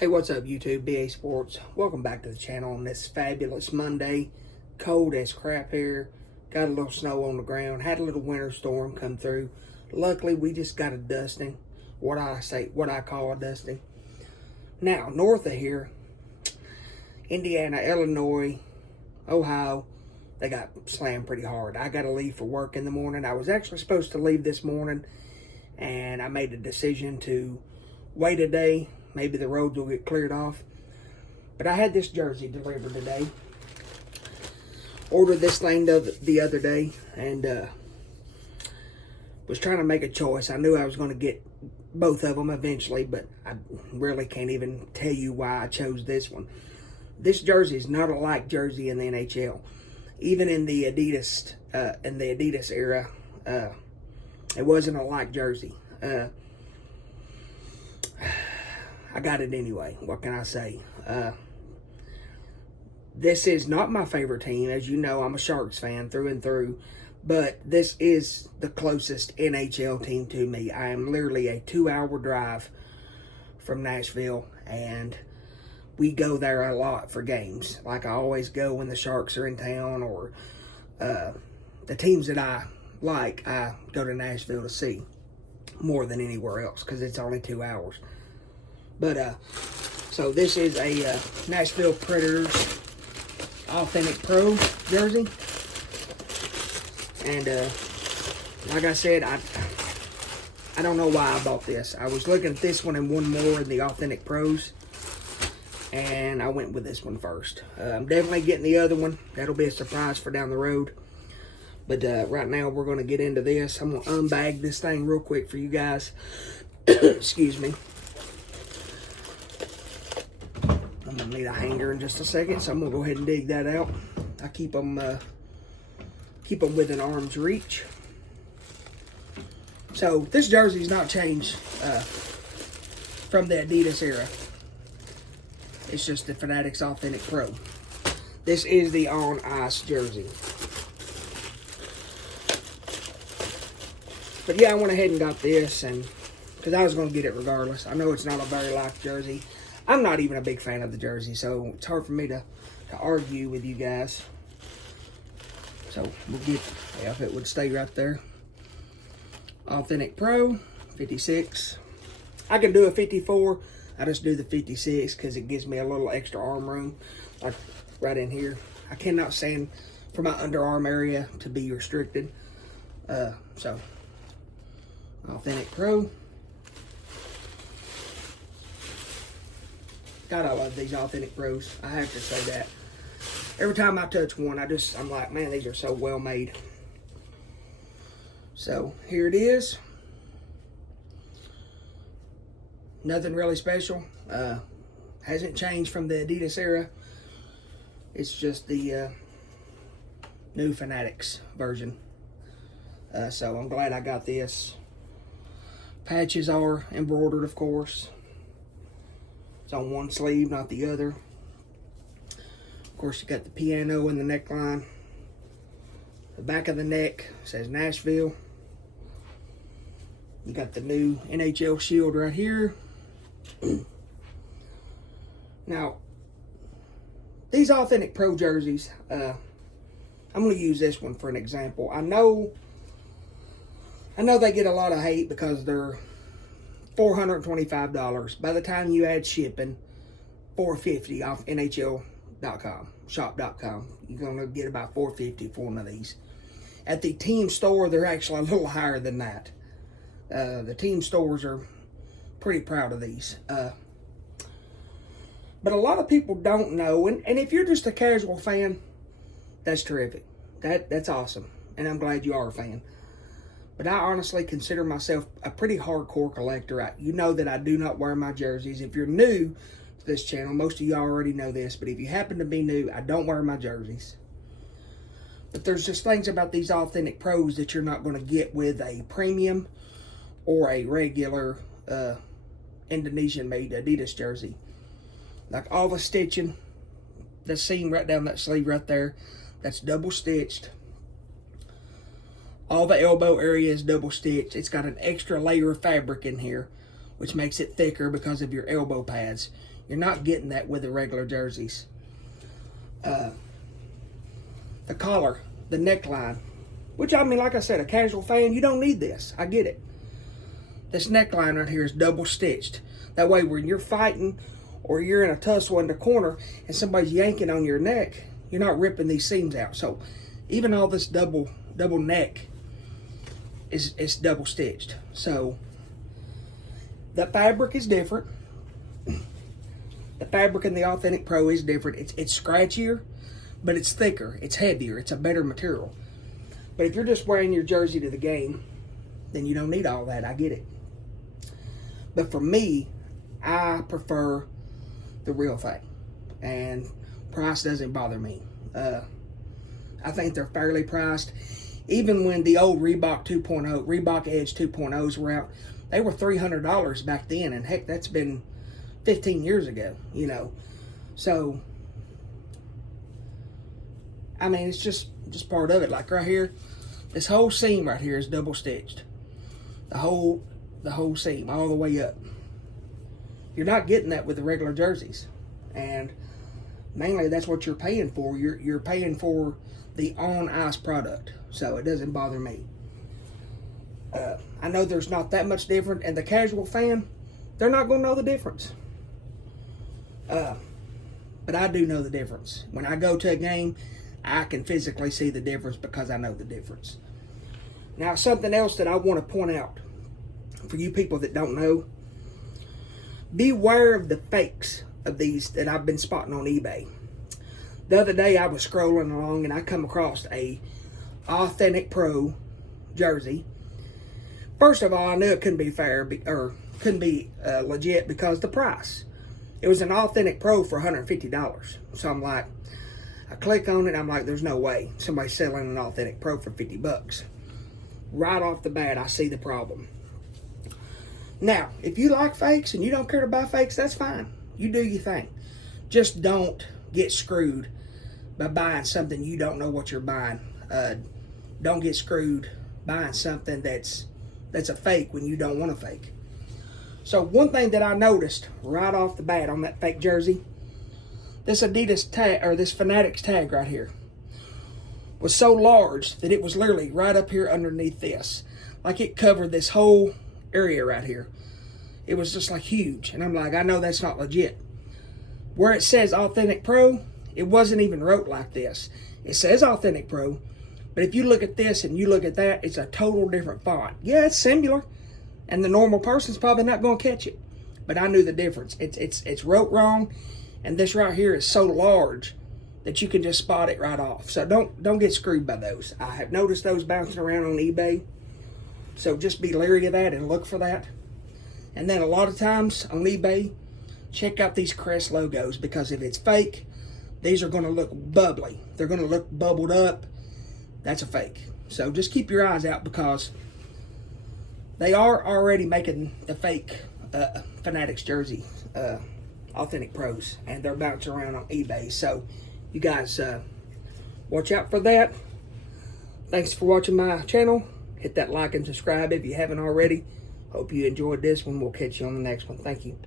Hey, what's up YouTube, BA Sports? Welcome back to the channel on this fabulous Monday. Cold as crap here. Got a little snow on the ground. Had a little winter storm come through. Luckily, we just got a dusting. What I call a dusting. Now, north of here, Indiana, Illinois, Ohio, they got slammed pretty hard. I got to leave for work in the morning. I was actually supposed to leave this morning, and I made a decision to wait a day. Maybe the roads will get cleared off. But I had this jersey delivered today. Ordered this thing the other day and was trying to make a choice. I knew I was going to get both of them eventually, but I really can't even tell you why I chose this one. This jersey is not a like jersey in the NHL. Even in the Adidas era, it wasn't a like jersey. I got it anyway. What can I say? This is not my favorite team. As you know, I'm a Sharks fan through and through. But this is the closest NHL team to me. I am literally a 2-hour drive from Nashville. And we go there a lot for games. Like I always go when the Sharks are in town. Or the teams that I like, I go to Nashville to see. More than anywhere else. Because it's only 2 hours. But, so this is a Nashville Predators Authentic Pro jersey. And, like I said, I don't know why I bought this. I was looking at this one and one more in the Authentic Pros. And I went with this one first. I'm definitely getting the other one. That'll be a surprise for down the road. But, right now we're going to get into this. I'm going to unbag this thing real quick for you guys. Excuse me. I'm going to need a hanger in just a second, so I'm going to go ahead and dig that out. I keep them within arm's reach. So, this jersey's not changed from the Adidas era. It's just the Fanatics Authentic Pro. This is the on-ice jersey. But yeah, I went ahead and got this, and because I was going to get it regardless. I know it's not a very liked jersey. I'm not even a big fan of the jersey, so it's hard for me to argue with you guys. So we'll get, yeah, if it would stay right there. Authentic Pro, 56. I can do a 54. I just do the 56 because it gives me a little extra arm room, like right in here. I cannot stand for my underarm area to be restricted. So, Authentic Pro. God, I love these Authentic Pros. I have to say that. Every time I touch one, I'm like, man, these are so well made. So, here it is. Nothing really special. Hasn't changed from the Adidas era. It's just the new Fanatics version. So, I'm glad I got this. Patches are embroidered, of course. It's on one sleeve, not the other. Of course, you got the piano in the neckline. The back of the neck says Nashville. You got the new NHL shield right here. Now, these Authentic Pro jerseys, I'm going to use this one for an example. I know they get a lot of hate because they're $425. By the time you add shipping, $450 off NHL.com, shop.com. You're going to get about $450 for one of these. At the team store, they're actually a little higher than that. The team stores are pretty proud of these. But a lot of people don't know, and if you're just a casual fan, that's terrific. That's awesome, and I'm glad you are a fan. But I honestly consider myself a pretty hardcore collector. You know that I do not wear my jerseys. If you're new to this channel, most of you already know this. But if you happen to be new, I don't wear my jerseys. But there's just things about these Authentic Pros that you're not going to get with a premium or a regular Indonesian-made Adidas jersey. Like all the stitching, the seam right down that sleeve right there, that's double stitched. All the elbow area is double stitched. It's got an extra layer of fabric in here, which makes it thicker because of your elbow pads. You're not getting that with the regular jerseys. The collar, the neckline, which, I mean, like I said, a casual fan, you don't need this. I get it. This neckline right here is double stitched. That way when you're fighting or you're in a tussle in the corner and somebody's yanking on your neck, you're not ripping these seams out. So even all this double neck is double stitched. So the fabric is different. The fabric in the Authentic Pro is different. It's scratchier, but it's thicker. It's heavier. It's a better material. But if you're just wearing your jersey to the game, then you don't need all that. I get it. But for me, I prefer the real thing. And price doesn't bother me. I think they're fairly priced. Even when the old Reebok 2.0, Reebok Edge 2.0s were out, they were $300 back then. And heck, that's been 15 years ago, you know. So, I mean, it's just part of it. Like right here, this whole seam right here is double stitched. The whole seam, all the way up. You're not getting that with the regular jerseys. And mainly that's what you're paying for. You're paying for the on-ice product. So it doesn't bother me. I know there's not that much different. And the casual fan, they're not going to know the difference. But I do know the difference. When I go to a game, I can physically see the difference because I know the difference. Now, something else that I want to point out for you people that don't know, beware of the fakes of these that I've been spotting on eBay. The other day I was scrolling along and I come across a Authentic Pro jersey. First of all, I knew it couldn't be fair or couldn't be legit because the price. It was an Authentic Pro for $150. So I'm like, I click on it, I'm like, there's no way somebody's selling an Authentic Pro for $50. Right off the bat, I see the problem. Now, if you like fakes and you don't care to buy fakes, that's fine. You do your thing. Just don't get screwed by buying something you don't know what you're buying. Don't get screwed buying something that's a fake when you don't want a fake. So one thing that I noticed right off the bat on that fake jersey, this Adidas tag, or this Fanatics tag right here, was so large that it was literally right up here underneath this. Like it covered this whole area right here. It was just like huge. And I'm like, I know that's not legit. Where it says Authentic Pro, it wasn't even wrote like this. It says Authentic Pro, but if you look at this and you look at that, it's a total different font. Yeah, it's similar, and the normal person's probably not going to catch it. But I knew the difference. It's wrote wrong, and this right here is so large that you can just spot it right off. So don't get screwed by those. I have noticed those bouncing around on eBay. So just be leery of that and look for that. And then a lot of times on eBay, check out these crest logos, because if it's fake, these are going to look bubbly. They're going to look bubbled up. That's a fake. So just keep your eyes out, because they are already making the fake Fanatics jersey, Authentic Pros, and they're bouncing around on eBay. So you guys watch out for that. Thanks for watching my channel. Hit that like and subscribe if you haven't already. Hope you enjoyed this one. We'll catch you on the next one. Thank you.